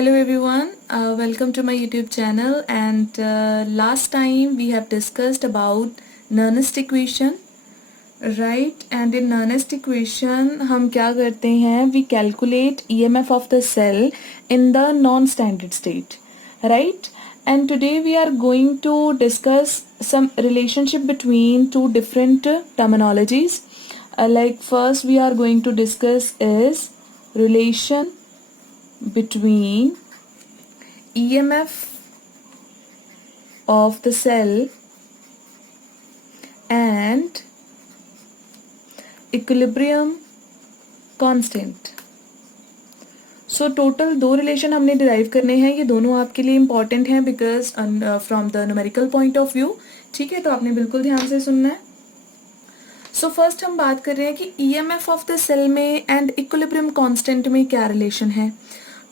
Hello everyone, welcome to my YouTube channel and last time we have discussed about Nernst equation, right? And in Nernst equation हम क्या करते हैं? We calculate EMF of the cell in the non-standard state, right? And today we are going to discuss some relationship between two different terminologies. Like first we are going to discuss is relation between EMF of the cell and equilibrium constant. So total दो relation हमने derive करने हैं. ये दोनों आपके लिए important हैं because from the numerical point of view. ठीक है, तो आपने बिल्कुल ध्यान से सुनना है. सो फर्स्ट हम बात कर रहे हैं कि EMF ऑफ द सेल में एंड इक्विलिब्रियम कांस्टेंट में क्या रिलेशन है.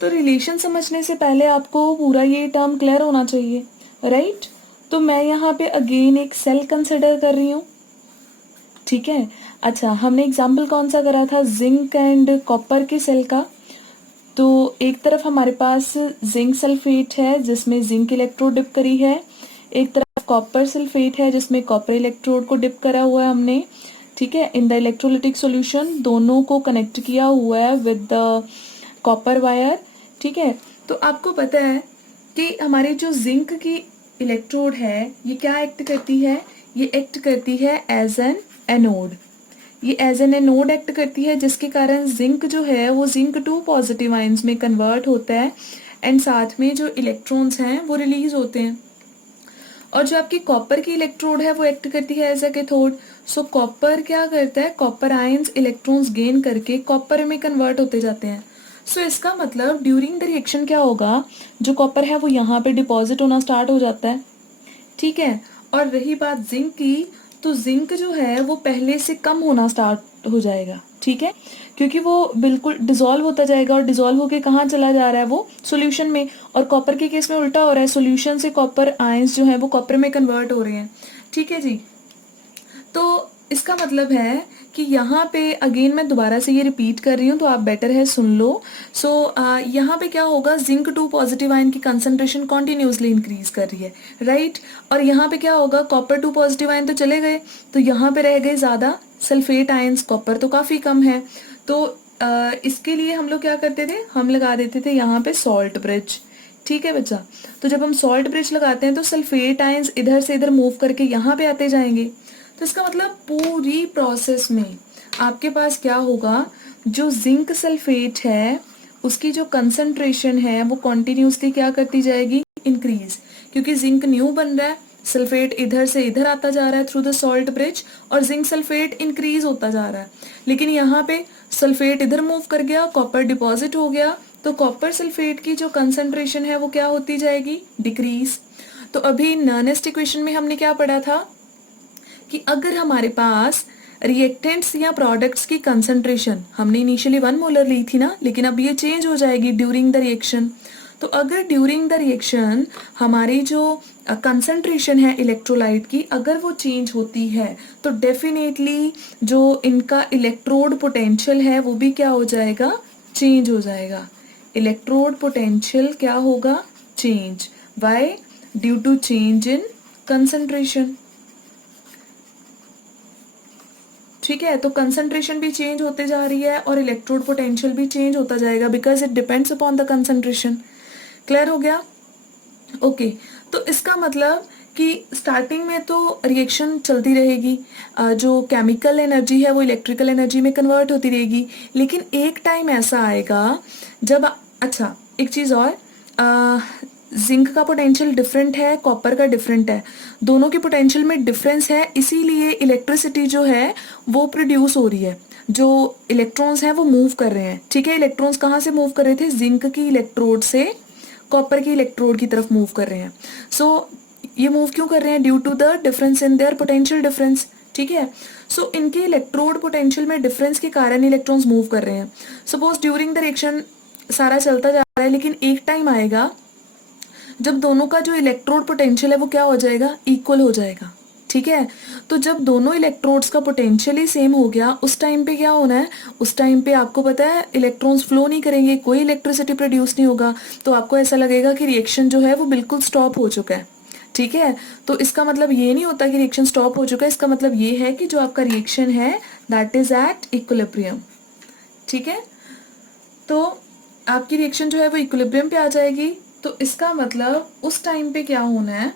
तो रिलेशन समझने से पहले आपको पूरा ये टर्म क्लियर होना चाहिए, राइट? तो मैं यहाँ पे अगेन एक सेल कंसिडर कर रही हूँ. ठीक है, अच्छा, हमने एग्जाम्पल कौन सा करा था? जिंक एंड कॉपर के सेल का. तो एक तरफ हमारे पास जिंक सल्फेट है जिसमें जिंक इलेक्ट्रोड डिप करी है, एक तरफ कॉपर सल्फेट है जिसमें कॉपर इलेक्ट्रोड को डिप करा हुआ है हमने. ठीक है, इन द इलेक्ट्रोलिटिक सॉल्यूशन दोनों को कनेक्ट किया हुआ है विद द कॉपर वायर. ठीक है, तो आपको पता है कि हमारी जो जिंक की इलेक्ट्रोड है ये क्या एक्ट करती है? ये एक्ट करती है एज एन एनोड. ये एज एन एनोड एक्ट करती है जिसके कारण जिंक जो है वो जिंक 2 पॉजिटिव आयंस में कन्वर्ट होता है एंड साथ में जो इलेक्ट्रॉन्स हैं वो रिलीज होते हैं. और जो आपकी कॉपर की इलेक्ट्रोड है वो एक्ट करती है as a cathode. So copper क्या करता है? कॉपर आयंस इलेक्ट्रॉन्स गेन करके कॉपर में कन्वर्ट होते जाते हैं. सो इसका मतलब ड्यूरिंग द रिएक्शन क्या होगा? जो कॉपर है वो यहाँ पे डिपॉजिट होना स्टार्ट हो जाता है. ठीक है, और रही बात जिंक की, तो जिंक जो है वो पहले से कम होना स्टार्ट हो जाएगा. ठीक है, क्योंकि वो बिल्कुल डिसॉल्व होता जाएगा और डिसॉल्व होके कहाँ चला जा रहा है? वो सॉल्यूशन में. और कॉपर के केस में उल्टा हो रहा है, सॉल्यूशन से कॉपर आयंस जो है वो कॉपर में कन्वर्ट हो रहे हैं. ठीक है जी, तो इसका मतलब है कि यहाँ पे अगेन मैं दोबारा से ये रिपीट कर रही हूँ तो आप बेटर है सुन लो. सो यहाँ पे क्या होगा? जिंक 2 पॉजिटिव आयन की कंसंट्रेशन कॉन्टिन्यूसली इंक्रीज कर रही है, राइट? और यहाँ पे क्या होगा? कॉपर 2 पॉजिटिव आयन तो चले गए, तो यहाँ पे रह गए ज़्यादा सल्फेट आयंस. कॉपर तो काफ़ी कम है, तो इसके लिए हम लोग क्या करते थे? हम लगा देते थे यहाँ पे सॉल्ट ब्रिज. ठीक है बच्चा, तो जब हम सॉल्ट ब्रिज लगाते हैं तो सल्फेट आयंस इधर से इधर मूव करके यहाँ पे आते जाएंगे. तो इसका मतलब पूरी प्रोसेस में आपके पास क्या होगा? जो जिंक सल्फेट है उसकी जो कंसंट्रेशन है वो कॉन्टिन्यूसली क्या करती जाएगी? इंक्रीज. क्योंकि जिंक न्यू बन रहा है, सल्फेट इधर से इधर आता जा रहा है थ्रू द सॉल्ट ब्रिज और जिंक सल्फेट इंक्रीज होता जा रहा है. लेकिन यहाँ पे सल्फेट इधर मूव कर गया, कॉपर डिपॉजिट हो गया, तो कॉपर सल्फेट की जो कंसंट्रेशन है वो क्या होती जाएगी? डिक्रीज. तो अभी नर्नेस्ट इक्वेशन में हमने क्या पढ़ा था कि अगर हमारे पास रिएक्टेंट्स या प्रोडक्ट्स की कंसंट्रेशन, हमने इनिशियली 1 मोलर ली थी ना, लेकिन अब ये चेंज हो जाएगी ड्यूरिंग द रिएक्शन. तो अगर ड्यूरिंग द रिएक्शन हमारी जो कंसंट्रेशन है इलेक्ट्रोलाइट की अगर वो चेंज होती है तो डेफिनेटली जो इनका इलेक्ट्रोड पोटेंशियल है वो भी क्या हो जाएगा? चेंज हो जाएगा. इलेक्ट्रोड पोटेंशियल क्या होगा? Change. Why? Due to change in concentration. ठीक है, तो कंसंट्रेशन भी चेंज होते जा रही है और इलेक्ट्रोड पोटेंशियल भी चेंज होता जाएगा because it depends upon the concentration. Clear हो गया? ओके, तो इसका मतलब कि स्टार्टिंग में तो रिएक्शन चलती रहेगी, जो केमिकल एनर्जी है वो इलेक्ट्रिकल एनर्जी में कन्वर्ट होती रहेगी. लेकिन एक टाइम ऐसा आएगा जब, अच्छा एक चीज़ और, जिंक का पोटेंशियल डिफरेंट है, कॉपर का डिफरेंट है, दोनों के पोटेंशियल में डिफरेंस है, इसीलिए इलेक्ट्रिसिटी जो है वो प्रोड्यूस हो रही है. जो इलेक्ट्रॉन्स हैं वो मूव कर रहे हैं. ठीक है, इलेक्ट्रॉन्स कहाँ से मूव कर रहे थे? जिंक की इलेक्ट्रोड से कॉपर की इलेक्ट्रोड की तरफ मूव कर रहे हैं. सो ये मूव क्यों कर रहे हैं? Due to the difference in their potential difference. ठीक है, सो इनके इलेक्ट्रोड पोटेंशियल में डिफरेंस के कारण इलेक्ट्रॉन्स मूव कर रहे हैं. सपोज ड्यूरिंग द रिएक्शन सारा चलता जा रहा है, लेकिन एक टाइम आएगा जब दोनों का जो इलेक्ट्रोड पोटेंशियल है वो क्या हो जाएगा? इक्वल हो जाएगा. ठीक है। तो जब दोनों इलेक्ट्रोड्स का पोटेंशियल ही सेम हो गया, उस टाइम पे क्या होना है, उस टाइम पे आपको पता है इलेक्ट्रॉन्स फ्लो नहीं करेंगे, कोई इलेक्ट्रिसिटी प्रोड्यूस नहीं होगा, तो आपको ऐसा लगेगा कि रिएक्शन जो है वो बिल्कुल स्टॉप हो चुका है। ठीक है, तो इसका मतलब ये नहीं होता कि रिएक्शन स्टॉप हो चुका है, इसका मतलब ये है कि जो आपका रिएक्शन है दैट इज एट इक्विलिब्रियम। ठीक है, तो आपकी रिएक्शन जो है वो इक्विलिब्रियम पे आ जाएगी। तो इसका मतलब उस टाइम पे क्या होना है,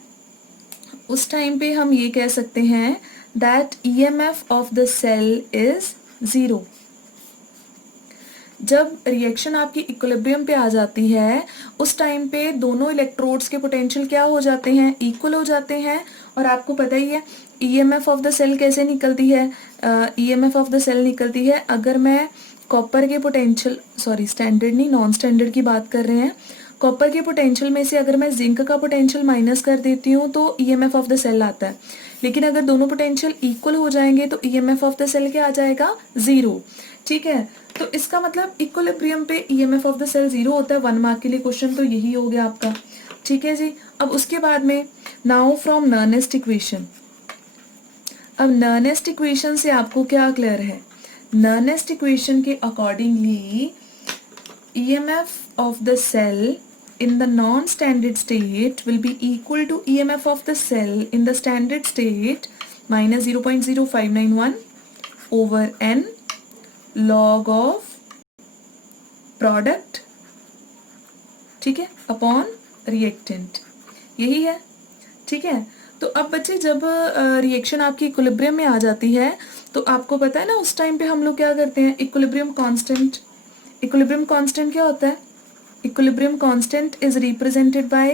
उस टाइम पे हम ये कह सकते हैं that EMF of the cell is 0। जब रिएक्शन आपकी इक्विलिब्रियम पे आ जाती है, उस टाइम पे दोनों इलेक्ट्रोड्स के पोटेंशियल क्या हो जाते हैं, इक्वल हो जाते हैं। और आपको पता ही है ईएमएफ ऑफ द सेल कैसे निकलती है, ईएमएफ ऑफ द सेल निकलती है अगर मैं कॉपर के पोटेंशियल, सॉरी स्टैंडर्ड नहीं नॉन स्टैंडर्ड की बात कर रहे हैं, कॉपर के पोटेंशियल में से अगर मैं जिंक का पोटेंशियल माइनस कर देती हूँ तो ईएमएफ ऑफ द सेल आता है। लेकिन अगर दोनों पोटेंशियल इक्वल हो जाएंगे तो ईएमएफ ऑफ द सेल क्या आ जाएगा, 0। ठीक है, तो इसका मतलब इक्विलिब्रियम पे ईएमएफ ऑफ द सेल 0 होता है। 1 मार्क के लिए क्वेश्चन तो यही हो गया आपका। ठीक है जी, अब उसके बाद में नाउ फ्रॉम नर्नेस्ट इक्वेशन, अब नर्नेस्ट इक्वेशन से आपको क्या क्लियर है, नर्नेस्ट इक्वेशन के accordingly EMF of the cell in the non-standard state will be equal to EMF of the cell in the standard state minus 0.0591 over n log of product, ठीक है, upon reactant, यही है। ठीक है, तो अब बच्चे जब रिएक्शन आपकी इक्विलिब्रियम में आ जाती है तो आपको पता है ना उस टाइम पे हम लोग क्या करते हैं, इक्विलिब्रियम कांस्टेंट, इक्विलिब्रियम कांस्टेंट क्या होता है, equilibrium constant is represented bye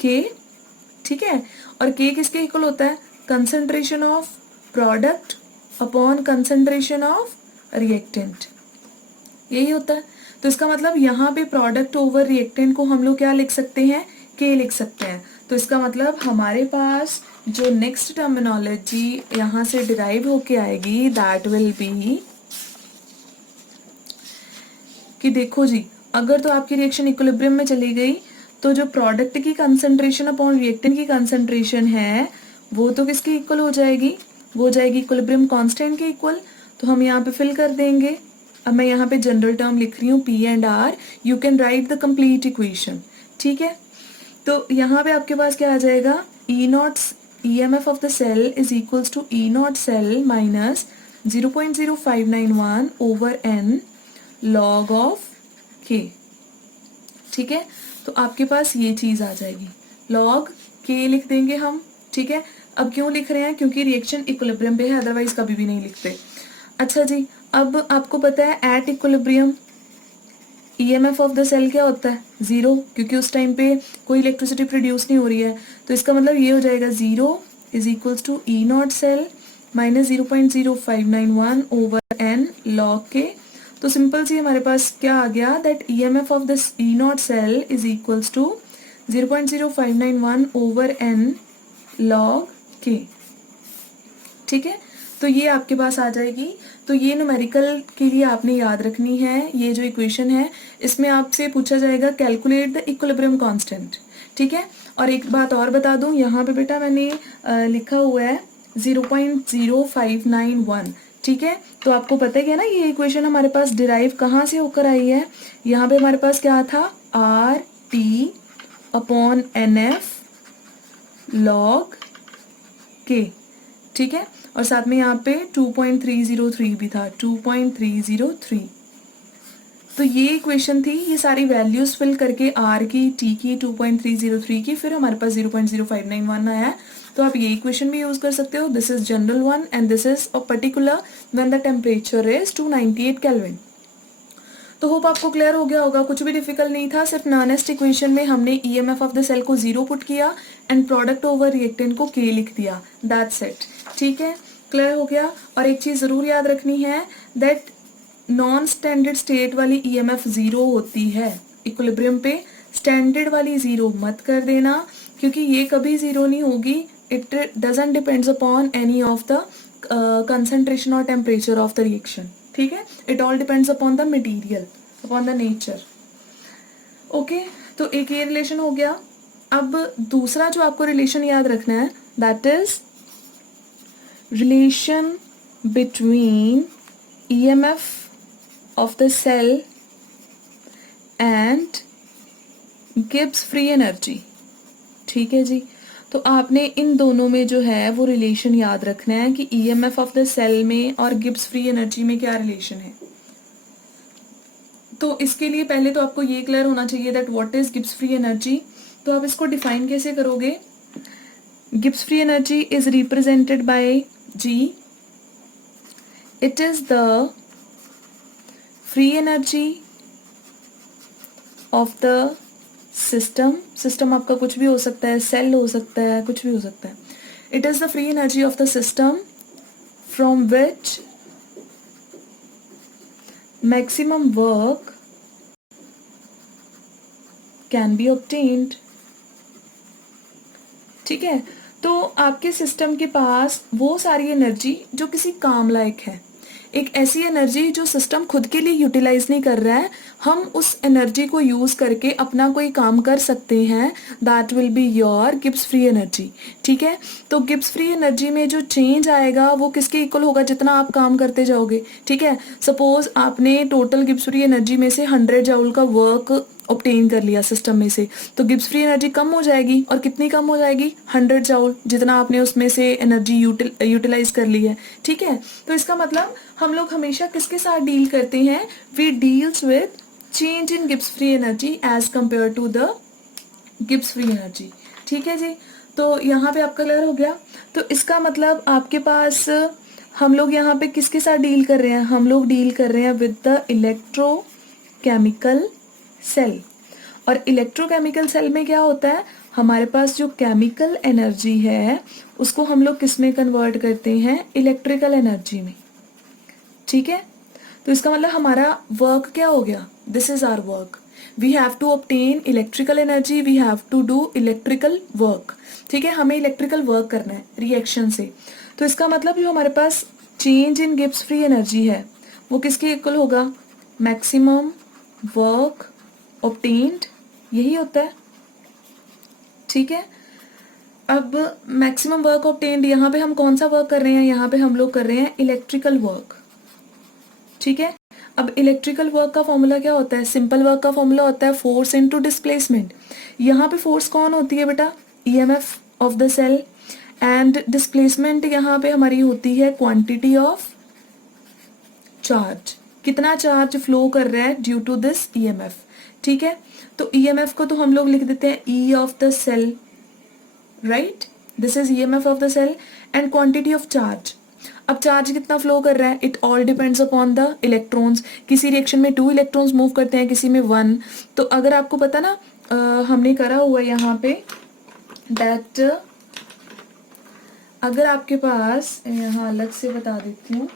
के। ठीक है, और के किसके इक्वल होता है, concentration of product upon concentration of reactant, यही होता है। तो इसका मतलब यहाँ पे प्रोडक्ट ओवर रिएक्टेंट को हम लोग क्या लिख सकते हैं, के लिख सकते हैं। तो इसका मतलब हमारे पास जो नेक्स्ट टर्मिनोलॉजी यहाँ से डिराइव होके आएगी दैट विल बी कि देखो जी, अगर तो आपकी रिएक्शन इक्विलिब्रियम में चली गई तो जो प्रोडक्ट की कंसंट्रेशन अपॉन रिएक्टेंट की कंसंट्रेशन है वो तो किसकी इक्वल हो जाएगी, वो हो जाएगी इक्विलिब्रियम कांस्टेंट के इक्वल। तो हम यहाँ पे फिल कर देंगे। अब मैं यहाँ पे जनरल टर्म लिख रही हूँ P and R, you can write the complete equation. ठीक है, तो यहाँ पे आपके पास क्या आ जाएगा, E naught EMF of the cell is equals to E not cell minus 0.0591 over n log of k। ठीक है, तो आपके पास ये चीज आ जाएगी, log k लिख देंगे हम। ठीक है, अब क्यों लिख रहे हैं, क्योंकि रिएक्शन इक्विलिब्रियम पे है, अदरवाइज कभी भी नहीं लिखते। अच्छा जी, अब आपको पता है at equilibrium EMF of the cell क्या होता है, 0, क्योंकि उस टाइम पे कोई इलेक्ट्रिसिटी प्रोड्यूस नहीं हो रही है। तो इसका मतलब ये हो जाएगा 0 is equals to E not cell minus 0.0591 over n log k। तो सिंपल सी हमारे पास क्या आ गया, that EMF of the E not cell is equals to 0.0591 over n log k। ठीक है, तो ये आपके पास आ जाएगी। तो ये न्यूमेरिकल के लिए आपने याद रखनी है, ये जो इक्वेशन है इसमें आपसे पूछा जाएगा कैलकुलेट द इक्विलिब्रियम कांस्टेंट। ठीक है, और एक बात और बता दूं, यहाँ पे बेटा मैंने लिखा हुआ है 0.0591। ठीक है, तो आपको पता ही है ना ये इक्वेशन हमारे पास डिराइव कहाँ से होकर आई है, यहाँ पे हमारे पास क्या था, R T upon N F log K. ठीक है, और साथ में यहाँ पे 2.303 भी था, 2.303। तो ये इक्वेशन थी, ये सारी वैल्यूज फिल करके आर की, टी की, 2.303 की, फिर हमारे पास 0.0591 आया है। तो आप ये इक्वेशन भी यूज कर सकते हो। This is general one and this is a particular when the temperature is 298 kelvin. तो होप आपको क्लियर हो गया होगा, कुछ भी डिफिकल्ट नहीं था, सिर्फ नॉनेस्ट इक्वेशन में हमने EMF ऑफ द सेल को 0 पुट किया एंड प्रोडक्ट ओवर रिएक्टेंट को K लिख दिया, दैट्स इट। ठीक है, क्लियर हो गया। और एक चीज जरूर याद रखनी है दैट नॉन स्टैंडर्ड स्टेट वाली EMF 0 होती है इक्विलिब्रियम पे, स्टैंडर्ड वाली 0 मत कर देना, क्योंकि ये कभी 0 नहीं होगी। It doesn't depends upon any of the concentration और टेम्परेचर ऑफ द रिएक्शन। ठीक है, it all depends upon the material, upon the nature. Okay, तो एक ये रिलेशन हो गया। अब दूसरा जो आपको रिलेशन याद रखना है that is relation between EMF of the cell and Gibbs free energy. ठीक है जी, तो आपने इन दोनों में जो है वो रिलेशन याद रखना है कि ईएमएफ ऑफ द सेल में और गिब्स फ्री एनर्जी में क्या रिलेशन है। तो इसके लिए पहले तो आपको ये क्लियर होना चाहिए that what is Gibbs free energy. तो आप इसको डिफाइन कैसे करोगे? Gibbs free energy is represented by G, it is the free energy of the system आपका कुछ भी हो सकता है, सेल हो सकता है, कुछ भी हो सकता है। It is the free energy of the system from which maximum work can be obtained. ठीक है, तो आपके सिस्टम के पास वो सारी एनर्जी जो किसी काम लायक है, एक ऐसी एनर्जी जो सिस्टम खुद के लिए यूटिलाइज नहीं कर रहा है, हम उस एनर्जी को यूज करके अपना कोई काम कर सकते हैं, that will be your Gibbs free energy. ठीक है, तो गिब्स फ्री एनर्जी में जो चेंज आएगा वो किसके इक्वल होगा? जितना आप काम करते जाओगे। ठीक है, सपोज आपने टोटल गिब्स फ्री एनर्जी में से 100 जूल का वर्क ऑब्टेन कर लिया सिस्टम में से, तो गिब्स फ्री एनर्जी कम हो जाएगी, और कितनी कम हो जाएगी? 100 जूल, जितना आपने उसमें से एनर्जी यूटिलाइज कर ली है। ठीक है, तो इसका मतलब हम लोग हमेशा किसके साथ डील करते हैं? We deals with change in Gibbs free energy as compare to the Gibbs free energy. ठीक है जी, तो यहाँ पे आपका क्लियर हो गया। तो इसका मतलब आपके पास हम लोग यहाँ पे किसके साथ डील कर रहे हैं? हम लोग डील कर रहे हैं विद द इलेक्ट्रोकेमिकल सेल। और इलेक्ट्रोकेमिकल सेल में क्या होता है? हमारे पास जो केमिकल एनर्जी है उसको हम लोग किस में कन्वर्ट करते हैं? इलेक्ट्रिकल एनर्जी में। ठीक है, तो इसका मतलब हमारा वर्क क्या हो गया? This is our work, we have to obtain electrical energy, we have to do electrical work. ठीक है, हमें इलेक्ट्रिकल वर्क करना है रिएक्शन से। तो इसका मतलब जो हमारे पास change in Gibbs free energy है वो किसके इक्वल होगा? मैक्सिमम वर्क ऑब्टेन्ड, यही होता है। ठीक है, अब मैक्सिमम वर्क ऑब्टेन्ड, यहाँ पे हम कौन सा वर्क कर रहे हैं? यहाँ पे हम लोग कर रहे हैं इलेक्ट्रिकल वर्क। ठीक है, अब इलेक्ट्रिकल वर्क का फॉर्मूला क्या होता है? सिंपल वर्क का फॉर्मूला होता है फोर्स इनटू डिस्प्लेसमेंट। यहाँ पे फोर्स कौन होती है बेटा? EMF of the cell, and displacement यहाँ पे हमारी होती है क्वांटिटी ऑफ चार्ज, कितना चार्ज फ्लो कर रहा है ड्यू टू दिस ईएमएफ। ठीक है, तो ईएमएफ को तो हम लोग लिख देते हैं E of the cell, right? This is EMF of the cell and quantity of charge. अब चार्ज कितना फ्लो कर रहा है? It all depends upon the electrons. किसी रिएक्शन में 2 इलेक्ट्रॉन्स मूव करते हैं, किसी में 1। तो अगर आपको पता ना, हमने करा हुआ यहाँ पे दैट अगर आपके पास, यहाँ अलग से बता देती हूँ,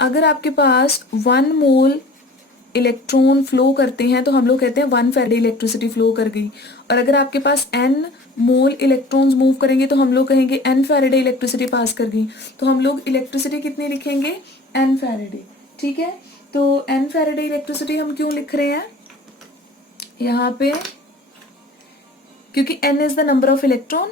अगर आपके पास 1 मोल इलेक्ट्रॉन फ्लो करते हैं तो हम लोग कहते हैं 1 फैराडे इलेक्ट्रिसिटी फ्लो कर गई। और अगर आपके पास n मोल इलेक्ट्रॉन्स मूव करेंगे तो हम लोग कहेंगे n फैराडे इलेक्ट्रिसिटी पास कर गई। तो हम लोग इलेक्ट्रिसिटी कितनी लिखेंगे? n Faraday. ठीक है, तो n फैराडे इलेक्ट्रिसिटी हम क्यों लिख रहे हैं यहाँ पे? क्योंकि n is the number of electron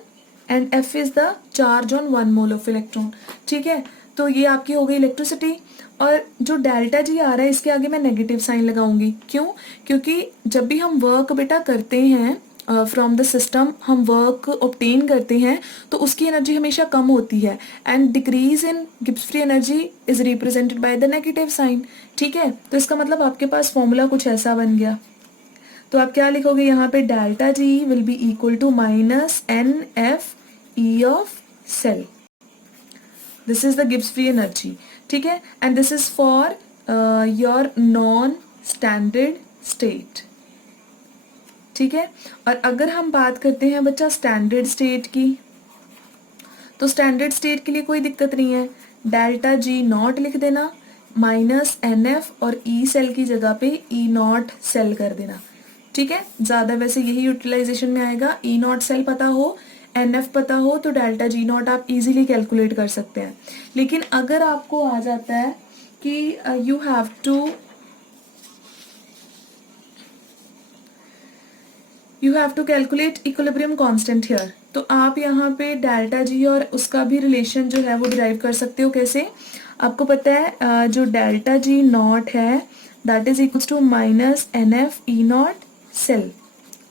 and f is the charge on 1 mole of electron. ठीक है, तो ये आपकी हो गई इलेक्ट्रिसिटी। और जो डेल्टा जी आ रहा है इसके आगे मैं नेगेटिव साइन लगाऊंगी। क्यों? क्योंकि जब भी हम वर्क बेटा करते हैं फ्रॉम द सिस्टम, हम वर्क ऑब्टेन करते हैं तो उसकी एनर्जी हमेशा कम होती है, and decrease in Gibbs free energy is represented by the negative sign. ठीक है, तो इसका मतलब आपके पास फॉर्मूला कुछ ऐसा बन गया। तो आप क्या लिखोगे यहाँ पे? Delta G will be equal to minus N F E of cell. This is the Gibbs free energy. ठीक है, and this is for your non standard state. ठीक है, और अगर हम बात करते हैं बच्चा स्टैंडर्ड स्टेट की, तो स्टैंडर्ड स्टेट के लिए कोई दिक्कत नहीं है, डेल्टा जी नॉट लिख देना, माइनस एन एफ और ई सेल की जगह पे ई नॉट सेल कर देना। ठीक है, ज़्यादा वैसे यही यूटिलाइजेशन में आएगा। ई नॉट सेल पता हो, एन एफ पता हो, तो डेल्टा जी नॉट आप इजीली कैलकुलेट कर सकते हैं। लेकिन अगर आपको आ जाता है कि you have to calculate equilibrium constant here, तो आप यहाँ पे डेल्टा जी और उसका भी रिलेशन जो है वो डिराइव कर सकते हो। कैसे? आपको पता है जो डेल्टा जी नॉट है that is equals to minus N F E not cell,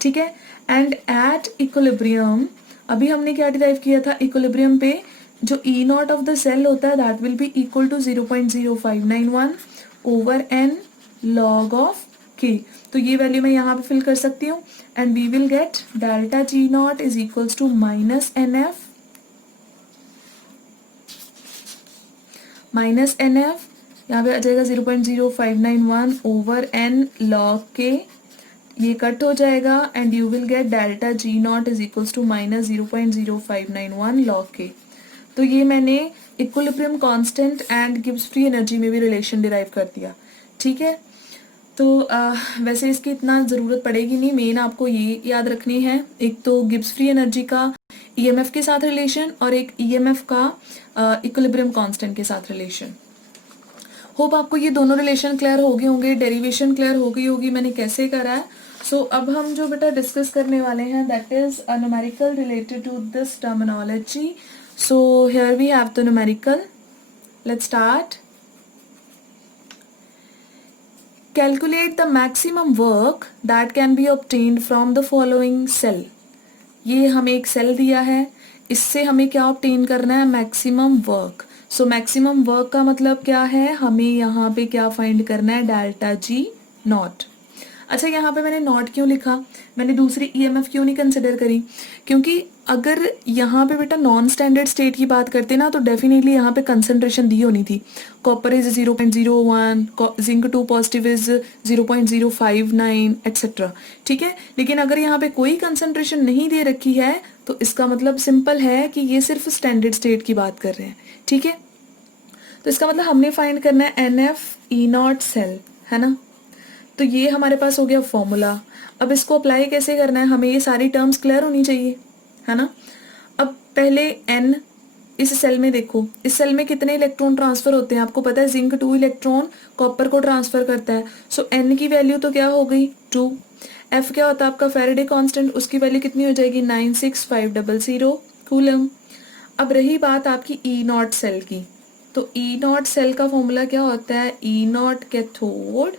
ठीक है। एंड एट इक्विलिब्रियम अभी हमने क्या डिराइव किया था, इक्विलिब्रियम पे जो E not of the cell होता है that will be equal to 0.0591 over N log of K. तो ये वैल्यू मैं यहाँ पे फिल कर सकती हूँ and we will get delta G not is equals to minus N F यहाँ पे आ जाएगा 0.0591 ओवर एन लॉग के, ये कट हो जाएगा and you will get delta G not is equals to minus 0.0591 log K. तो ये मैंने equilibrium constant and Gibbs free energy में भी रिलेशन डिराइव कर दिया, ठीक है। तो वैसे इसकी इतना ज़रूरत पड़ेगी नहीं, मेन आपको ये याद रखनी है, एक तो गिब्स फ्री एनर्जी का ईएमएफ के साथ रिलेशन और एक ईएमएफ का इक्विलिब्रियम कांस्टेंट के साथ रिलेशन। होप आपको ये दोनों रिलेशन क्लियर हो गए होंगे, डेरिवेशन क्लियर हो गई होगी मैंने कैसे करा है। सो अब हम जो बेटा डिस्कस करने वाले हैं that is a numerical related to this terminology. So here we have the numerical, let's start. Calculate the maximum work that can be obtained from the following cell. ये हमें एक सेल दिया है, इससे हमें क्या ऑब्टेन करना है, maximum work. So maximum work का मतलब क्या है, हमें यहाँ पे क्या फाइंड करना है, डेल्टा जी नॉट। अच्छा यहाँ पे मैंने नॉट क्यों लिखा, मैंने दूसरी ईएमएफ क्यों नहीं कंसिडर करी, क्योंकि अगर यहाँ पे बेटा नॉन स्टैंडर्ड स्टेट की बात करते ना तो डेफिनेटली यहाँ पे कंसंट्रेशन दी होनी थी। Copper is 0.01, zinc 2 positive is 0.059 etcetera, ठीक है। लेकिन अगर यहाँ पे कोई कंसंट्रेशन नहीं दे रखी है तो इसका मतलब सिंपल है कि ये सिर्फ स्टैंडर्ड स्टेट की बात कर रहे हैं, ठीक है। तो इसका मतलब हमने फाइंड करना है N F E not cell, है ना। तो ये हमारे पास हो गया फॉर्मूला। अब इसको अप्लाई कैसे करना है, हमें ये सारी टर्म्स क्लियर होनी चाहिए, है ना। अब पहले n, इस सेल में देखो, इस सेल में कितने इलेक्ट्रॉन ट्रांसफर होते हैं आपको पता है, जिंक 2 इलेक्ट्रॉन कॉपर को ट्रांसफर करता है। सो n की वैल्यू तो क्या हो गई 2। f क्या होता है आपका फैराडे कांस्टेंट, उसकी वैल्यू कितनी हो जाएगी 96500 कूलम। अब रही बात आपकी ई नॉट सेल की, तो ई नॉट सेल का फॉर्मूला क्या होता है, E naught cathode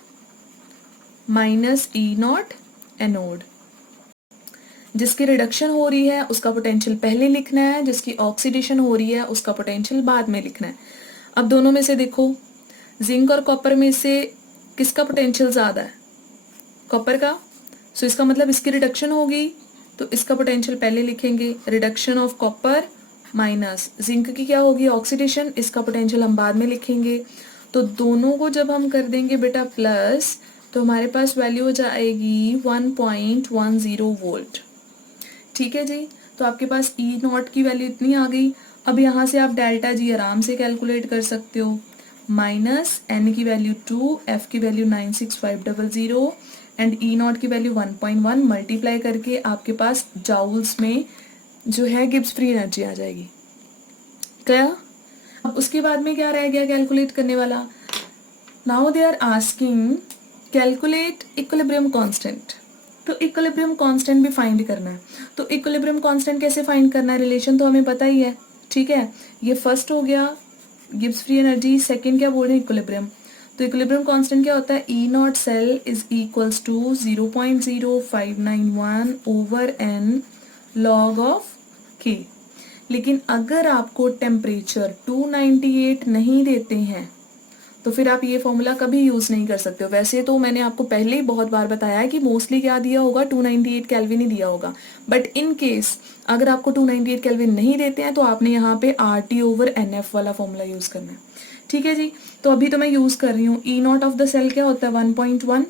minus E naught anode. जिसकी रिडक्शन हो रही है उसका पोटेंशियल पहले लिखना है, जिसकी ऑक्सीडेशन हो रही है उसका पोटेंशियल बाद में लिखना है। अब दोनों में से देखो, जिंक और कॉपर में से किसका पोटेंशियल ज़्यादा है, कॉपर का। सो इसका मतलब इसकी रिडक्शन होगी तो इसका पोटेंशियल पहले लिखेंगे, reduction of copper minus zinc की क्या होगी ऑक्सीडेशन, इसका पोटेंशियल हम बाद में लिखेंगे। तो दोनों को जब हम कर देंगे बेटा प्लस तो हमारे पास वैल्यू हो जाएगी 1.10 वोल्ट, ठीक है जी। तो आपके पास ई नॉट की वैल्यू इतनी आ गई। अब यहाँ से आप डेल्टा जी आराम से कैलकुलेट कर सकते हो, माइनस एन की वैल्यू 2, एफ की वैल्यू 96500 एंड ई नॉट की वैल्यू 1.1 मल्टीप्लाई करके आपके पास जाउल्स में जो है गिब्स फ्री एनर्जी आ जाएगी। क्या अब उसके बाद में क्या रह गया कैलकुलेट करने वाला, now they are asking calculate equilibrium constant. तो इक्विलिब्रियम कांस्टेंट भी फाइंड करना है। तो इक्विलिब्रियम कांस्टेंट कैसे फाइंड करना है, रिलेशन तो हमें पता ही है, ठीक है। ये फर्स्ट हो गया गिब्स फ्री एनर्जी, सेकंड क्या बोल रहे हैं इक्विलिब्रियम। तो इक्विलिब्रियम कांस्टेंट क्या होता है, E not cell is equals to 0.0591 over N log of K. लेकिन अगर आपको टेम्परेचर 298 नहीं देते हैं तो फिर आप ये फॉर्मूला कभी यूज नहीं कर सकते हो। वैसे तो मैंने आपको पहले ही बहुत बार बताया है कि मोस्टली क्या दिया होगा 298 केल्विन ही दिया होगा, बट इन केस अगर आपको 298 केल्विन नहीं देते हैं तो आपने यहाँ पे RT ओवर NF वाला फॉर्मूला यूज करना है, ठीक है जी। तो अभी तो मैं यूज कर रही हूँ, ई नॉट ऑफ द सेल क्या होता है 1.1,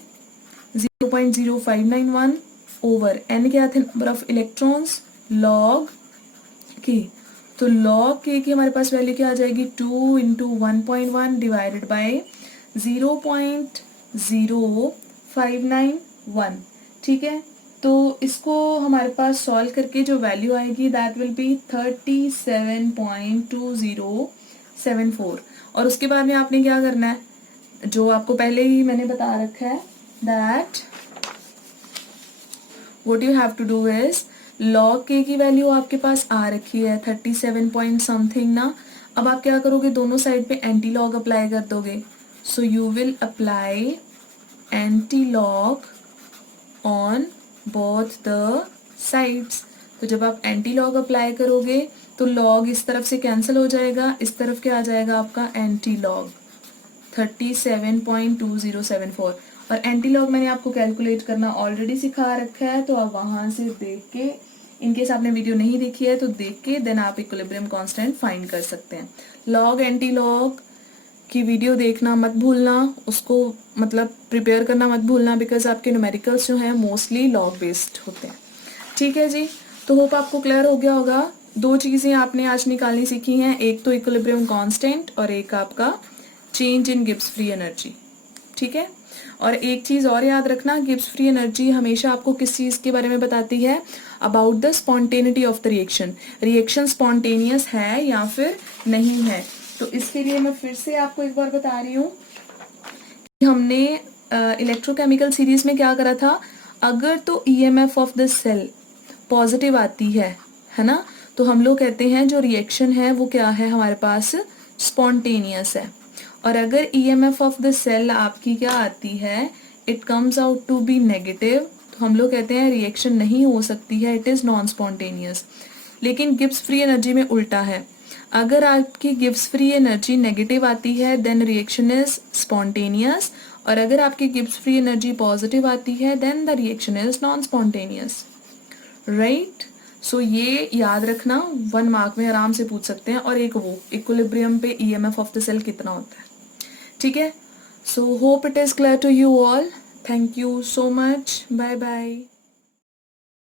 0.0591 ओवर एन क्या थे number of electrons log K. तो लॉग के की हमारे पास वैल्यू क्या आ जाएगी 2 इंटू 1.1 डिवाइडेड बाय 0.0591, ठीक है। तो इसको हमारे पास सॉल्व करके जो वैल्यू आएगी दैट विल बी 37.2074। और उसके बाद में आपने क्या करना है, जो आपको पहले ही मैंने बता रखा है that what you have to do is log के की वैल्यू आपके पास आ रखी है 37 पॉइंट समथिंग ना। अब आप क्या करोगे, दोनों साइड पे एंटी लॉग अप्लाई कर दोगे। So you will apply anti log on both the sides. तो जब आप एंटी लॉग अप्लाई करोगे तो लॉग इस तरफ से कैंसिल हो जाएगा, इस तरफ क्या आ जाएगा आपका एंटी लॉग 37.2074। और एंटी लॉग मैंने आपको कैलकुलेट करना ऑलरेडी सिखा रखा है, तो आप वहां से देख के, इनकेस आपने वीडियो नहीं देखी है तो देख के देन आप इक्विलिब्रियम कांस्टेंट फाइंड कर सकते हैं। लॉग एंटी लॉग की वीडियो देखना मत भूलना, उसको मतलब प्रिपेयर करना मत भूलना, बिकॉज आपके न्यूमेरिकल्स जो हैं मोस्टली लॉग बेस्ड होते हैं। ठीक है जी, तो होप आपको क्लियर हो गया होगा। दो चीज़ें आपने आज निकालनी सीखी हैं, एक तो इक्विलिब्रियम कांस्टेंट और एक आपका change in Gibbs free energy. ठीक है, और एक चीज़ और याद रखना, गिब्स फ्री एनर्जी हमेशा आपको किस चीज़ के बारे में बताती है, about the spontaneity of the reaction. Reaction spontaneous है या फिर नहीं है। तो इसके लिए मैं फिर से आपको एक बार बता रही हूँ कि हमने इलेक्ट्रोकेमिकल सीरीज में क्या करा था, अगर तो EMF of the cell positive आती है ना, तो हम लोग कहते हैं जो रिएक्शन है वो क्या है हमारे पास, स्पॉन्टेनियस है। और अगर ईएमएफ ऑफ द सेल आपकी क्या आती है, it comes out to be negative, तो हम लोग कहते हैं रिएक्शन नहीं हो सकती है, इट इज़ नॉन स्पॉन्टेनियस। लेकिन गिब्स फ्री एनर्जी में उल्टा है, अगर आपकी गिब्स फ्री एनर्जी नेगेटिव आती है देन रिएक्शन इज स्पॉन्टेनियस, और अगर आपकी गिब्स फ्री एनर्जी पॉजिटिव आती है then the reaction is non spontaneous. Right, so ये याद रखना, 1 मार्क में आराम से पूछ सकते हैं। और एक वो इक्विलिब्रियम पे ईएमएफ ऑफ द सेल कितना होता है। ठीक है, so hope it is clear to you all. Thank you so much, bye bye.